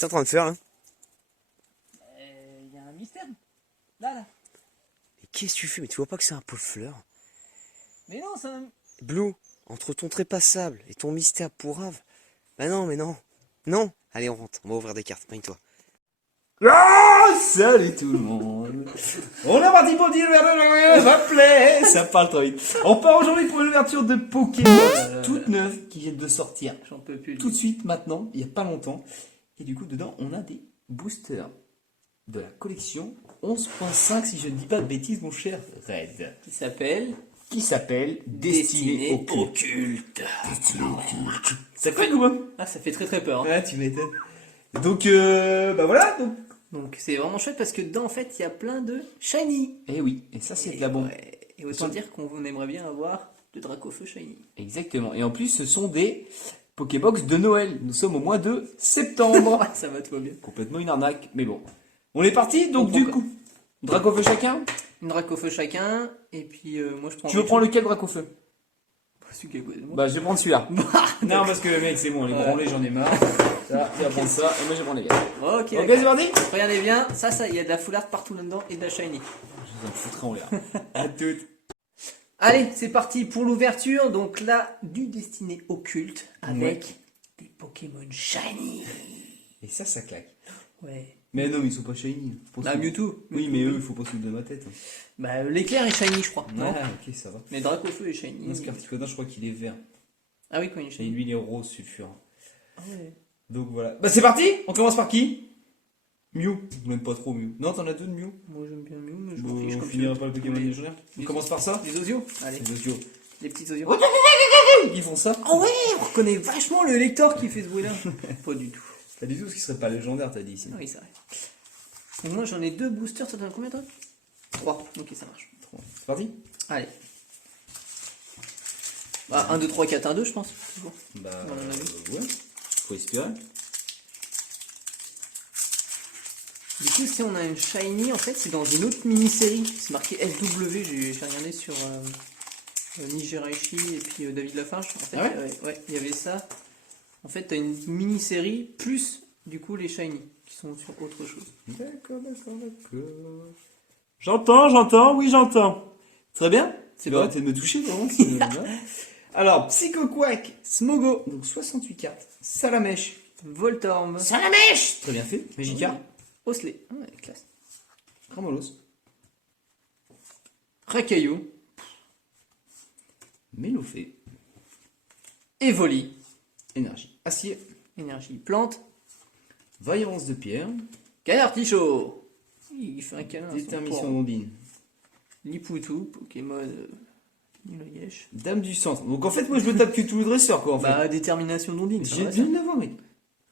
Qu'est-ce que t'es en train de faire là? Il y a un mystère. Là. Mais qu'est-ce que tu fais? Mais tu vois pas que c'est un pot de fleurs? Mais non, ça... Blue, entre ton trépassable et ton mystère pourrave. Bah non, mais non. Non. Allez, on rentre. On va ouvrir des cartes. Magne-toi. Ah, salut tout le monde. On est parti pour dire va play. Ça parle trop vite. On part aujourd'hui pour une ouverture de Pokémon toute neuve qui vient de sortir. J'en peux plus. Tout de suite maintenant, il n'y a pas longtemps. Et du coup, dedans, on a des boosters de la collection 11.5, si je ne dis pas de bêtises, mon cher Red. Qui s'appelle Destinée occulte. Ça fait quoi? Ah, ça fait très très peur. Hein. Ah, tu m'étonnes. Donc, bah voilà. Donc c'est vraiment chouette parce que dedans en fait il y a plein de shiny. Et oui, et ça c'est de la bombe. Ouais. Et autant dire qu'on aimerait bien avoir de Dracofeu shiny. Exactement. Et en plus, ce sont des Pokébox de Noël. Nous sommes au mois de septembre. Ouais, ça va, tout va bien. Complètement une arnaque, mais bon. On est parti, donc du coup. Dracofeu chacun? Une Dracofeu chacun, et puis moi je prends... Tu veux prendre lequel Dracofeu? Celui qui est à côté de moi. Bah je vais prendre celui-là. Non parce que mec c'est bon, les branlés j'en ai marre. Ça, tu vas prendre ça, et moi je vais prendre les gars. Ok, Ok c'est parti. regardez bien, ça, il y a de la full art partout là-dedans et de la shiny. Je vous en foutrai en l'air. À toutes. Allez, c'est parti pour l'ouverture, donc là, du Destiné occulte, avec des Pokémon shiny. Et ça claque. Ouais. Mais non mais ils sont pas shiny. Ah, Mewtwo. Oui mais eux il faut pas se foutre de ma tête. Bah l'éclair est shiny je crois, non? Ah ok ça va. Mais Dracofeu est shiny. Non, ce Carticodin je crois qu'il est vert. Ah oui, quand il est Et shiny. lui il est rose sulfure. Ah ouais. Donc voilà. Bah c'est parti. On commence par qui? Mew. Je l'aime pas trop Mew. Non t'en as deux de Mew. Moi j'aime bien Mew, mais je Bon, m'en fiche on comme finira tu pas le Pokémon Les- légendaire. On commence par ça. Les osios. Allez, Les osios. les petits osios. Ils font ça. Oh ouais, on reconnaît vachement le lecteur qui fait ce bruit-là. Pas du tout. T'as dit tout ce qui serait pas légendaire, t'as dit ici. Ah oui, c'est vrai. Donc moi j'en ai deux boosters, ça donne combien toi? 3, ok ça marche. C'est parti. Allez. Bah, 1, 2, 3, 4, 1, 2 je pense. Toujours. Bah À mon avis. ouais. Faut espérer. Du coup si on a une shiny, en fait c'est dans une autre mini-série. C'est marqué FW, j'ai regardé sur Nigiraishi et puis David Lafarge. En fait, Ah ouais ouais, il y avait ça. En fait t'as une mini-série plus du coup les shiny qui sont sur autre chose. D'accord. J'entends, oui j'entends. Très bien. C'est bon. bon. Arrêtez de me toucher, vraiment. Alors, Psychoquack, Smogo, donc 68 cartes. Salamèche. Voltorb. Salamèche. Très bien fait. Magikarp. Osley. Ah ouais, classe. Cramolos. Rakaillou. Mélofée. Evoli. Énergie. Acier. Énergie plante. Vaillance de pierre. Gallartichaud. Il fait un câlin. à son Détermination porc. d'ondine. Lipoutou, Pokémon Niloyesh. Dame du centre. Donc en fait, moi je me tape que tous les dresseurs quoi en fait. Bah, détermination d'Ondine. ça J'ai va, dû ça. l'avoir, mec.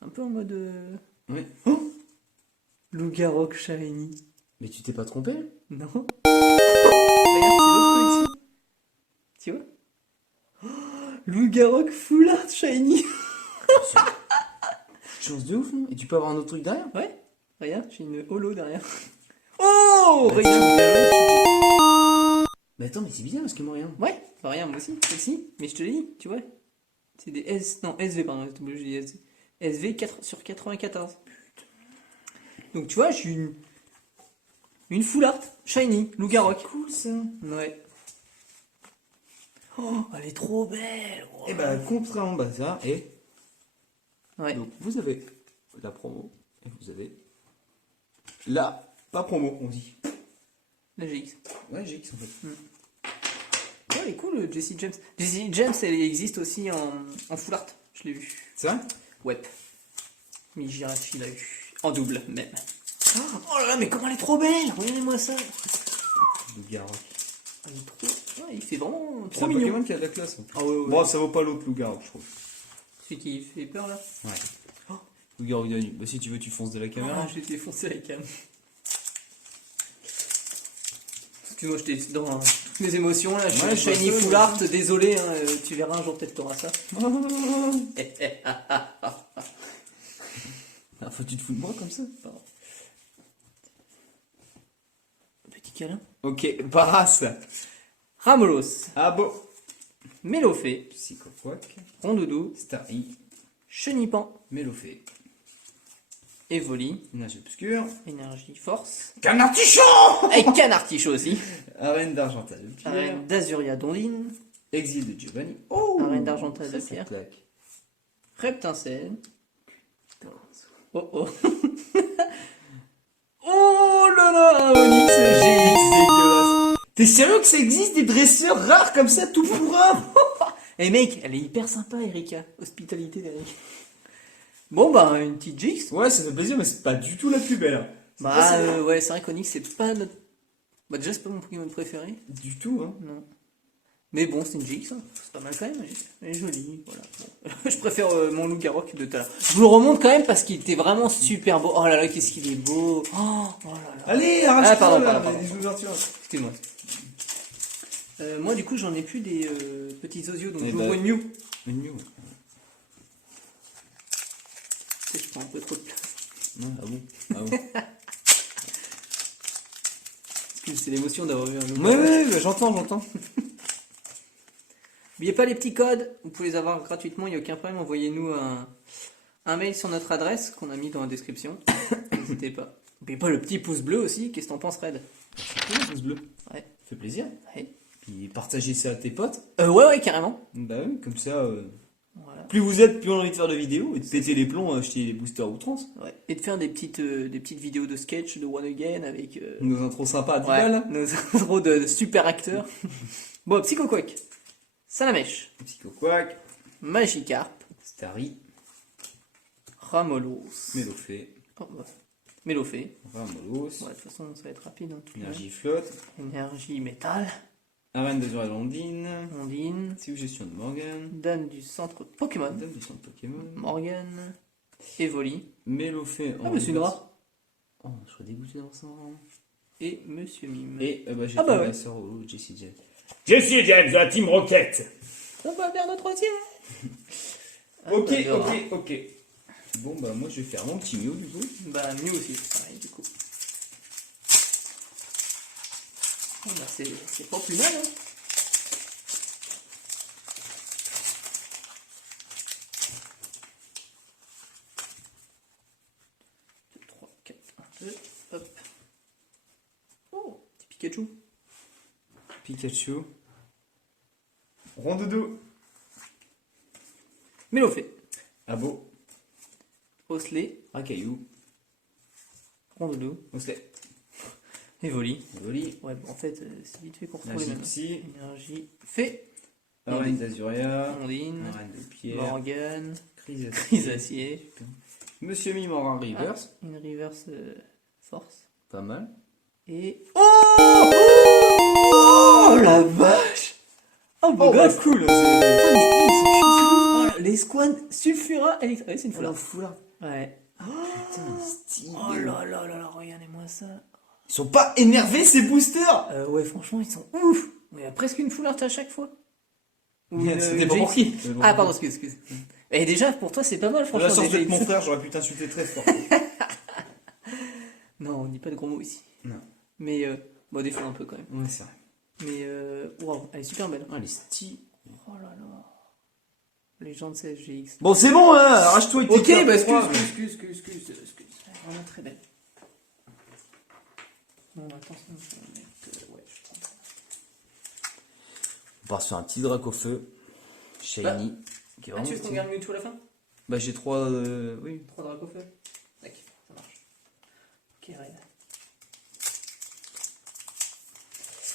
Un peu en mode. Ouais. Oh Loup-Garok Shiny. mais tu t'es pas trompé? Non. Regarde, c'est l'autre collection. Tu vois? Oh, Loup-Garok Full Art Shiny. Chance de ouf, non? Et tu peux avoir un autre truc derrière? Ouais. Regarde, j'ai une holo derrière. Oh, regarde. Mais attends, mais c'est bizarre parce que moi rien. Ouais, bah rien, moi aussi, mais je te l'ai dit, tu vois. C'est des SV, pardon, je dis SV. SV 4 sur 94. Donc tu vois, je suis une full art, shiny, Loup-Garok. Cool ça. Ouais. Oh, elle est trop belle. Oh. Et bah, contrairement à ça, et. Ouais. Donc vous avez la promo, et vous avez la pas promo, on dit. La GX. Ouais, GX en fait. Ouais, elle est cool, Jessie James. Jessie James, elle existe aussi en full art, je l'ai vu. C'est vrai? Ouais. Mijirachi l'a eu. En double, même. Oh là là, mais comment elle est trop belle! Regardez-moi ça! Le Garok. Elle est trop... Ouais, il fait vraiment C'est trop un mignon. Pokémon qui a de la classe. Ah ouais, ouais. Bon, ça vaut pas l'autre Loup-Garok, je trouve. Celui qui fait peur là. Ouais. Loup-Garok de la nuit. Bah, si tu veux, tu fonces de la caméra. Ah, je vais te défoncer la cam. Excuse-moi, j'étais dans toutes mes émotions là. Je suis Ouais, shiny je vois ça, full ouais. art, désolé, hein, tu verras un jour peut-être t'auras ça. Ah, faut que tu te fous de moi comme ça? Pardon. Petit câlin. Ok, Paras. Ramolos, Ah bon. Mélofée, Psychoquack. Rondoudou, Starry. Chenipan, Mélofée. Evoli, Énergie obscure. énergie force. Canard Tichon. Avec Canartichaud aussi. Arène d'Argental de pierre. Arène d'Azuria Dondine. Exil de Giovanni. Oh. Arène d'Argental de Ça pierre. claque. Reptincelle. Oh oh. Oh là là, Onyx GX, dégueulasse. T'es sérieux que ça existe des dresseurs rares comme ça, tout pourraves? Eh mec, elle est hyper sympa, Erika. Hospitalité d'Eric. Bon bah, une petite GX. Ouais, ça fait plaisir, mais c'est pas du tout la plus belle. Hein. C'est pas Bah ça. ouais, c'est vrai qu'Onyx c'est pas notre... Bah déjà c'est pas mon Pokémon préféré. Du tout, hein. Non. Mais bon, c'est une GX, hein. C'est pas mal quand même. Elle est jolie, voilà. Bon. Je préfère mon Loup-Garok de tout à l'heure. Je vous le remonte quand même parce qu'il était vraiment super beau. Oh là là, qu'est-ce qu'il est beau. Oh là là. Allez, arrache-toi, pardon, là, pardon. les ouvertures. Excuse-moi. Moi du coup j'en ai plus des petits osios, donc Eh je bah, vois une Mew. Une Mew. Tu sais, je prends un peu trop de place. Non, ah bon. Ah bon. Excuse, c'est l'émotion d'avoir vu un loup. Ouais, bah, j'entends. N'oubliez pas les petits codes, vous pouvez les avoir gratuitement, il n'y a aucun problème. Envoyez-nous un mail sur notre adresse qu'on a mis dans la description. N'hésitez pas. N'oubliez pas le petit pouce bleu aussi, qu'est-ce que t'en penses, Red? C'est pouce bleu. Ouais. Ça fait plaisir. Ouais. Puis partagez ça à tes potes. Ouais, carrément. Bah oui, comme ça, Voilà. plus vous êtes, plus on a envie de faire de vidéos et de péter les plombs, acheter les boosters outrance. Ouais. Et de faire des petites vidéos de sketch de One Again avec Nos intros sympas à 10 ouais, balles. nos intros de super acteurs. Bon, Psycho Quack, Salamèche, Psychoquack, Magikarp, Starry, Ramolos, Mélofée, oh, ouais. Mélofée. Ramolos, Ouais, de toute façon, ça va être rapide. Hein, tout Énergie flotte, Énergie métal, Arène d'Azur et Londine, Ondine, Suggestion de Morgan, Dame du centre Pokémon, Dame du centre Pokémon, Morgan, Evoli, Mélofée en ah bah c'est une reverse. rare, Oh, je serais dégoûté dans ça. et Monsieur Mime. Et j'ai Ah bah fait ouais. ma sœur au Jessie James. Jessie James de la Team Rocket. On va faire notre troisième. Ok, Ah, bah, ok. Bon bah moi je vais faire mon petit Mew du coup. Bah mieux aussi, pareil du coup. Oh, bah, c'est pas plus mal hein. Deux, trois, quatre, un, deux, hop. Oh, petit Pikachu. Pikachu. Rondoudou. Mélofée, Abo. Osley, Racaillou. Rondoudou, Osley. Evoli. Evoli. Ouais, bon, en fait, c'est vite fait qu'on retrouve les mêmes. Énergie Énergie, Fée, Arène d'Azuria. Ondine, Arène de Pierre. Morgan, Crise Crisacier, Monsieur Mime en rare reverse. une reverse force. Pas mal. Et. Oh la vache! Oh, beau Oh bah gosse! cool. Putain, mais ils sont chiants, oh, les squads Sulfura Electra. Ouais, c'est une Voilà, foulard. foulard. Ouais. Putain, stylé. Oh là là là là, regardez-moi ça. Ils sont pas énervés ces boosters. Ouais, franchement, ils sont ouf! Il y a presque une foulard à chaque fois. Ou une- C'était une pas pour GX. qui. Ah, pardon, excuse. Et déjà, pour toi, c'est pas mal, De franchement. la chance des d'être mon GX. frère, j'aurais pu t'insulter très fort. Non, on dit pas de gros mots ici. Non. Mais, bon, des fois un peu quand même. Ouais, c'est vrai. Mais, waouh, elle est super belle. Ah, les stylés. Oh là là. Légende CSGX. Bon, c'est bon, hein. Arrache-toi avec tes Ok, cartes, bah crois. excuse. Elle est vraiment très belle. Non, attention, je vais mettre, ouais, je prends. On part sur un petit drac au feu. Shiny. Qui est Ah, vraiment tu veux qu'on stylé. garde Mewtwo à la fin? Bah, j'ai 3. Oui. 3 dracs au feu. Tac, ça marche. Ok, Red.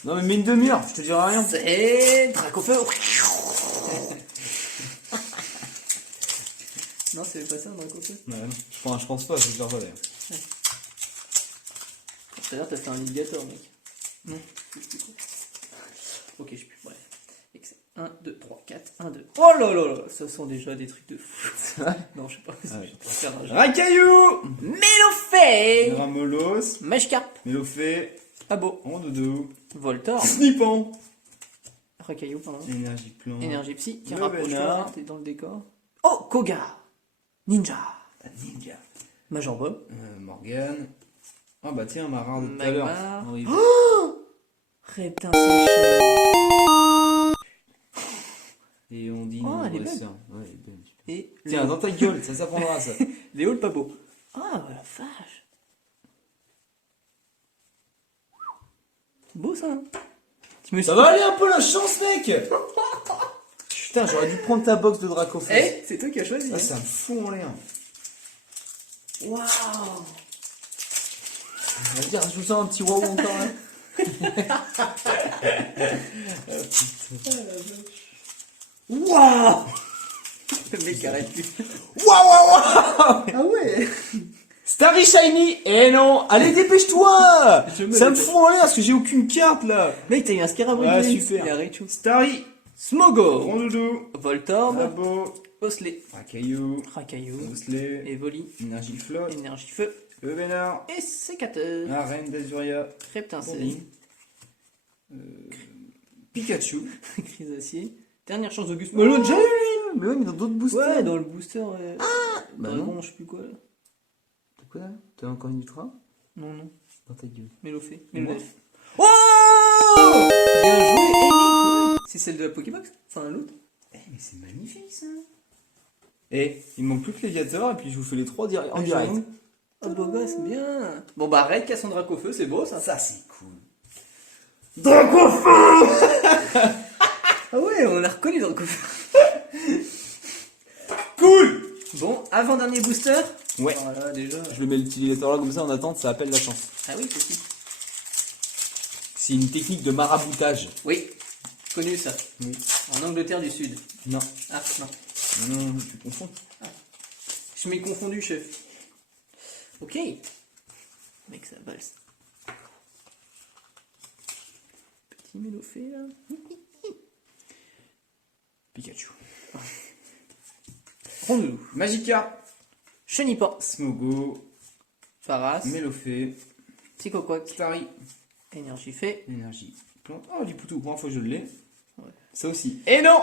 Non, mais mets une demi-heure, je te dirai rien. C'est drac au feu. Non, c'est pas ça, un drac au feu. Ouais, non. Je pense pas, je vais faire ça d'ailleurs. Tout à l'heure, t'as fait un Alligator, mec. Non, je sais plus quoi. Ok, je sais plus. Bref. 1, 2, 3, 4, 1, 2. Oh là là là, ça sent déjà des trucs de fou. Non, je sais pas. Ah ouais. Je vais faire un jeu. Racaillou. Mélofée, Ramolos. Magikarp, Mélofée. Abo, Rondoudou. Voltor, Snipan. Racaillou, pardon. Énergie plan. Énergie Psy, tiens, Le rapproche-toi, Vénard. t'es dans le décor. Oh, Koga, Ninja, Ninja. Major Bob, Morgan. Ah bah tiens, ma rare de tout à l'heure. Magmar. Oui. Reptin Sèche, Et on dit Oh, non, elle est ouais, belle. ça. Ouais, elle est belle. et Tiens, dans ta gueule, ça s'apprendra ça. Léo le Pabo. Ah, la vache. C'est beau ça. Hein. Ça va aller un peu la chance, mec. Putain, j'aurais dû prendre ta box de Dracofeu. Eh, c'est toi qui as choisi. Ça, ça me fout en l'air. Waouh. Vas-y, rajoute-en un petit waouh encore là. Waouh. Le mec arrête plus. Waouh, waouh, waouh. Ah ouais. Starry Shiny. Eh non. Allez, dépêche-toi. Je me Ça me dépêche. fout en l'air parce que j'ai aucune carte là. Mec, t'as eu un Scarabée. Ouais, super. Il a Raichu. Starry. Smogo. Rondoudou. Voltorb. Abo. Osley. Racaillou. Racaillou. Osley. Evoli. Énergie flotte. Énergie feu. Le Vénard. Et sécateur. Arène d'Azuria. Reptincelle. Bonding. Pikachu. Chrysacier. Dernière chance d'Auguste. Mais l'autre, j'ai eu lui. Mais ouais, mais dans d'autres boosters. Ouais, dans le booster. bah Dragon, non. je sais plus quoi là. T'as quoi là? T'as encore une ultra? Non, non. Dans ta gueule. Mélofée. Et moi Mélodef. Oh. Bien joué, Eric. Ouais. C'est celle de la Pokébox. Enfin, l'autre. Eh, mais c'est magnifique ça. Et il me manque plus que Léviator et puis je vous fais les trois en direct. Oh, beau gosse, bien. Bon, bah, Red qui a son Dracofeu, c'est beau ça. Ça c'est cool. Dracofeu. Ah ouais, on a reconnu Dracofeu. Cool. Bon, avant-dernier booster. Ouais. Voilà, déjà. Je le mets l'utilisateur là comme ça en attente, ça appelle la chance. Ah oui, c'est si. C'est une technique de maraboutage. Oui, connu ça. Oui. En Angleterre du Sud. Non. Ah, non. Non, tu confonds. Je m'ai confondu, chef. Ok. Mec, ça valse. Petit Mélofée, là. Pikachu. Rondoudou. Magikarp. Chenipan. Smogo. Paras. Mélofée. Psychoquack. Starry. Énergie fait. Énergie. Plante. Oh, Lipoutou, première fois que je l'ai. Ouais. Ça aussi. Et non.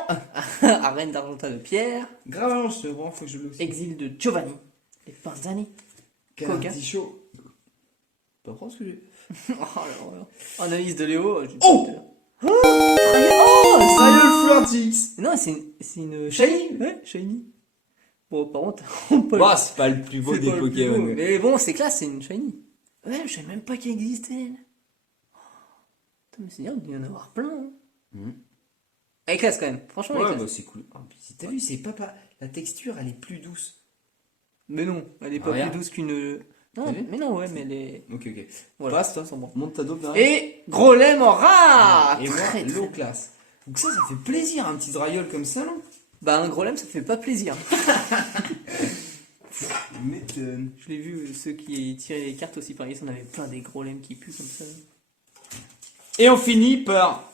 Arène d'Argenta de Pierre. Gravalanche, c'est la première fois que je l'ai aussi. Exil de Giovanni. Et Panzani. Coca. Cardichaud. Pas prendre ce que j'ai. Oh là là. Analyse de Léo. Oh. Oh, Trial Flirtix. non, c'est une Shiny. Ouais, Shiny. Bon, par contre, on peut Bah, c'est pas le plus beau c'est des pas le plus beau, Pokémon. ouais. mais bon, c'est classe, c'est une Shiny. Ouais, je savais même pas qu'elle existait. Elle. Putain, mais c'est bien, il doit y en avoir plein. Hein. Mhm. Elle est classe quand même, franchement, elle est Ouais, classe. bah c'est cool. Ah, puis t'as vu, c'est pas. La texture, elle est plus douce. Mais non, elle est pas Regarde. plus douce qu'une. Non, T'as vu mais non, ouais, mais elle est. Ok, ok. Voilà. Passe, toi, sans bon. Monte ta dope derrière. Et gros lait en rare. Et moi, Très, très low bien. classe. Donc ça fait plaisir, un petit Draillol comme ça, non? Bah, un gros lemme, ça fait pas plaisir. M'étonne. Je l'ai vu, ceux qui tiraient les cartes aussi, par exemple, on avait plein des gros lemmes qui puent comme ça. Et on finit par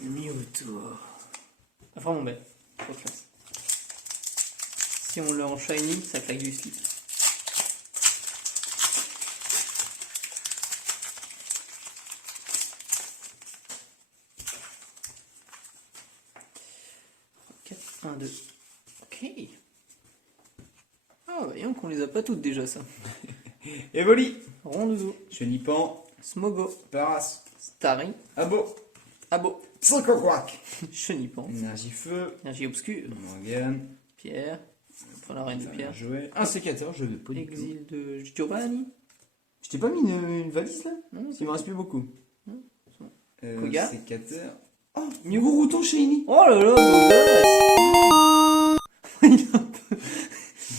Mewtwo. Ah, vraiment belle. Trop classe. Si on l'a en shiny, ça claque du slip. Quatre, 1, 2. Ok. Ah, voyons qu'on les a pas toutes déjà, ça. Evoli. Rondoudou. Chenipan. Smogo. Paras. Starry. Abo. Abo. Psychoquack. Chenipan. Énergie feu. Énergie obscure. Morgane. Pierre. Pour la reine de Bien pierre. joué. Un sécateur, je l'ai pas du tout. Exil de Giovanni. Je t'ai pas mis une valise là? Non, Il me reste plus beaucoup. Non, c'est bon. Euh, Koga. sécateur. Oh, Gorouton Shiny. Oh là là, beau gosse. Il a un peu-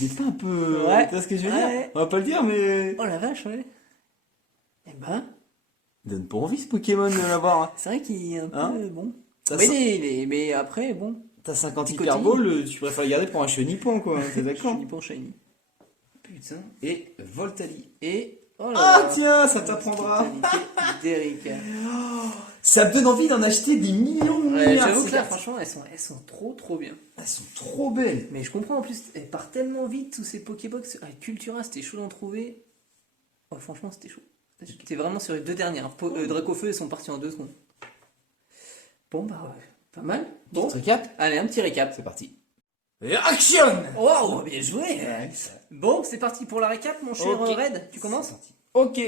Il est pas un peu. Ouais. Tu vois ce que je veux Ouais. dire? On va pas le dire, mais. Oh la vache, ouais. Eh ben, Il donne pas envie ce Pokémon de l'avoir. c'est vrai qu'il est un peu Hein bon. T'as Mais, cin- mais après, bon. T'as 50 Petit Hyper côté. Ball, tu préfères le garder pour un Chenipan quoi, t'es d'accord? Chenipan shiny. Putain. Et Voltali. Et. Oh là Ah là. tiens, ça t'apprendra. Totalité d'Eric. Ça me donne envie d'en acheter des millions. Ouais, milliards, j'avoue ces que là, cartes. franchement, elles sont trop bien. Elles sont trop belles. Mais je comprends en plus, elles partent tellement vite, tous ces Pokébox. Ah, Cultura, c'était chaud d'en trouver. Oh, franchement, c'était chaud. J'étais vraiment sur les deux dernières. Dracofeu, elles sont partis en 2 secondes. Bon, bah ouais, pas mal. Bon, Petit récap. allez, un petit récap. C'est parti. Et action. Wow, bien joué. Ouais, ça- Bon, c'est parti pour la récap, mon cher Ok. Red. Tu commences? C'est parti. Ok.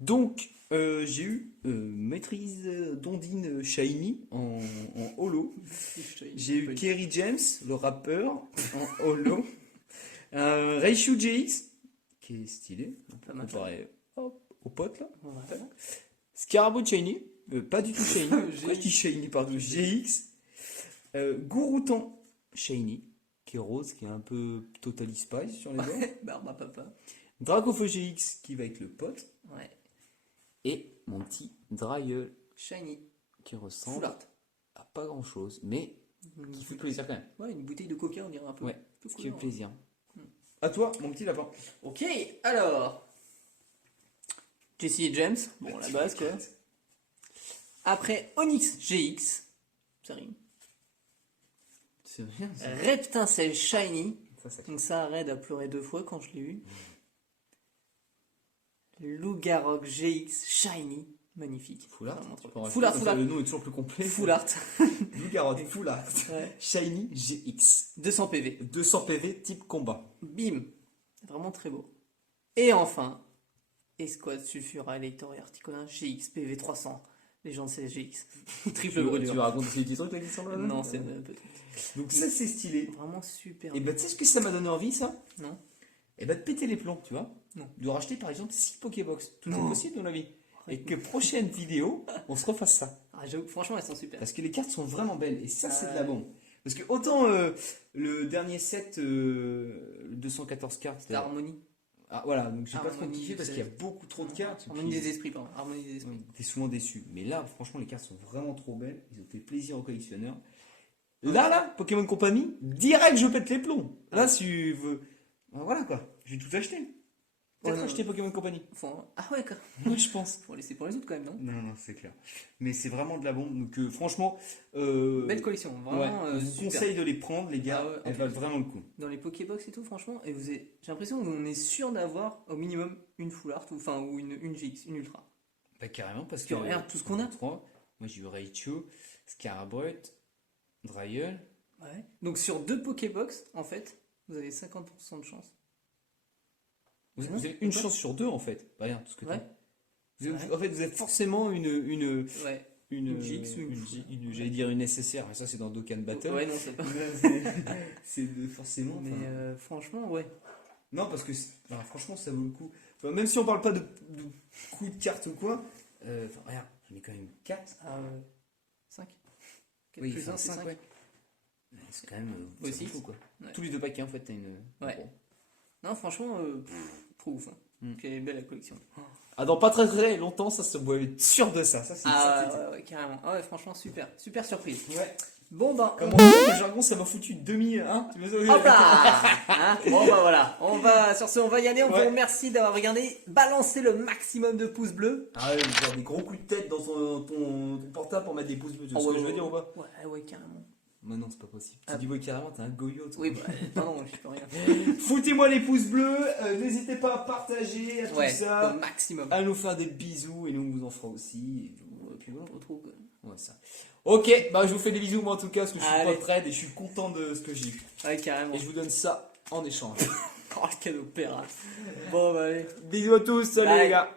Donc, j'ai eu maîtrise d'Ondine Shiny en holo. J'ai eu Kerry James, le rappeur, en holo. Raichu GX, qui est stylé. Pas mal. Comparé au pote là. Ouais. Scarabot Shiny. Pas du tout Shiny. Pourquoi je dis GX. Shiny, pardon. GX. Gouroutan Shiny. Qui est rose, qui est un peu Totally Spice sur les bords. Barba papa. Dracofeu GX qui va avec le pote. Ouais. Et mon petit Dryeul Shiny. qui Full ressemble art. à pas grand chose, mais qui fait plaisir quand même. Ouais, une bouteille de coca, on dirait un peu. Ouais, Peu ce qui fait collant. plaisir. À toi, mon petit lapin. Ok, alors. Jesse et James. Bon, la base, quoi. Après Onyx GX. Ça rime. C'est rien, ça. Reptincelle Shiny. Ça. Donc ça, Red a pleuré 2 fois quand je l'ai eu. Lougarok GX Shiny. Magnifique. Full art. Vraiment trop Tu peux bien. en Full art, rajouter, full comme art. ça, le nom est toujours plus complet. Full art. Loup-garou, full art. Ouais. Shiny GX. 200 PV. 200 PV type combat. Bim. Vraiment très beau. Et enfin, Escouade Sulfura Elector et Articonin GX PV 300. Légende CSGX. Triple Tu brûlure. vas raconter ces petits trucs là qui sont là? Non, c'est un peu. Donc ça c'est stylé. Vraiment super. Et bah tu sais ce que ça m'a donné envie ça? Non. Et bah de péter les plombs, tu vois? Non. De racheter par exemple 6 Pokébox. Tout est Non. possible dans la vie. Et que prochaine vidéo, on se refasse ça. Ah, j'avoue, franchement, elles sont super. Parce que les cartes sont vraiment belles. Et ça c'est de la Ouais. bombe. Parce que autant le dernier set, le 214 cartes. C'était Harmonie. Ah voilà, donc j'ai pas trop Harmonie kiffé parce du qu'il y a set. beaucoup trop de cartes. Harmonie Puis- des esprits, pardon. Harmonie des esprits. T'es souvent déçu. Mais là, franchement, les cartes sont vraiment trop belles. Ils ont fait plaisir aux collectionneurs. Là, Pokémon Company, direct, je pète les plombs. Là, si tu veux. Ben voilà quoi, je vais tout acheter. Peut-être Ouais, acheter Pokémon Company. Ah ouais, quoi. Moi, je pense. Faut laisser pour les autres quand même, non? Non, c'est clair. Mais c'est vraiment de la bombe. Donc, franchement. Belle collection, vraiment ouais, je vous super. conseille de les prendre, les gars. Ah ouais, en elles valent vraiment le coup. Dans les Pokébox et tout, franchement, et j'ai l'impression qu'on est sûr d'avoir au minimum une Full Art, ou une GX, une Ultra. Bah, carrément, parce que regarde tout ce qu'on a. 3, moi, j'ai eu Raichu, Scarabot, Dryeul. Ouais. Donc sur 2 Pokébox, en fait, vous avez 50% de chance. Vous Non, avez une pas. chance sur 2 en fait. Bah, regarde tout ce que Ouais. t'as. Vous avez- Ouais. En fait, vous avez forcément une Ouais. Une GX ou j'allais dire une SSR, mais ça c'est dans Dokkan Battle. Ouais, non, c'est pas. Forcément. Mais enfin, franchement, ouais. Non, parce que enfin, franchement, ça vaut le coup. Enfin, même si on parle pas de coup de carte ou quoi, enfin, regarde, j'en ai quand même 4. 5. Oui, plus enfin, 1, c'est 5, 5. ouais. C'est quand même. Ouais, ça vaut six. le coup, quoi. Ouais. Tous les 2 paquets en fait, t'as une. Ouais. Bon. Non, franchement, trop ouf. Hein. Mm. Quelle est belle la collection. Ah, dans pas très longtemps, ça se voit être sûr de ça. Ça, c'est une certitude. Ouais, carrément. Ah ouais, franchement, super. Super surprise. Ouais. Bon, ben. Comme on dit, le jargon, ça m'a foutu demi. Hein, tu veux Hop là Hein. Bon bah voilà, sur ce on va y aller, on Ouais. vous remercie d'avoir regardé, balancez le maximum de pouces bleus. Ah ouais, genre des gros coups de tête dans ton portable pour mettre des pouces bleus. Tu vois ce que je veux dire ou pas? Ouais, carrément. Mais non, c'est pas possible. Ah. Tu dis ouais, carrément, t'es un goyot. toi. Oui, bah, pardon, je peux rien. Foutez-moi les pouces bleus, n'hésitez pas à partager, à tout Ouais, ça, au maximum. à nous faire des bisous et nous on vous en fera aussi. Et puis voilà. On retrouve, quoi. Ouais, ça. Ok, bah je vous fais des bisous moi en tout cas parce que je suis Allez. pas trade et je suis content de ce que j'ai eu. Ouais, carrément. Et je vous donne ça en échange. Oh, le cadeau père. Bon, bah allez. Bisous à tous, salut Bye. les gars.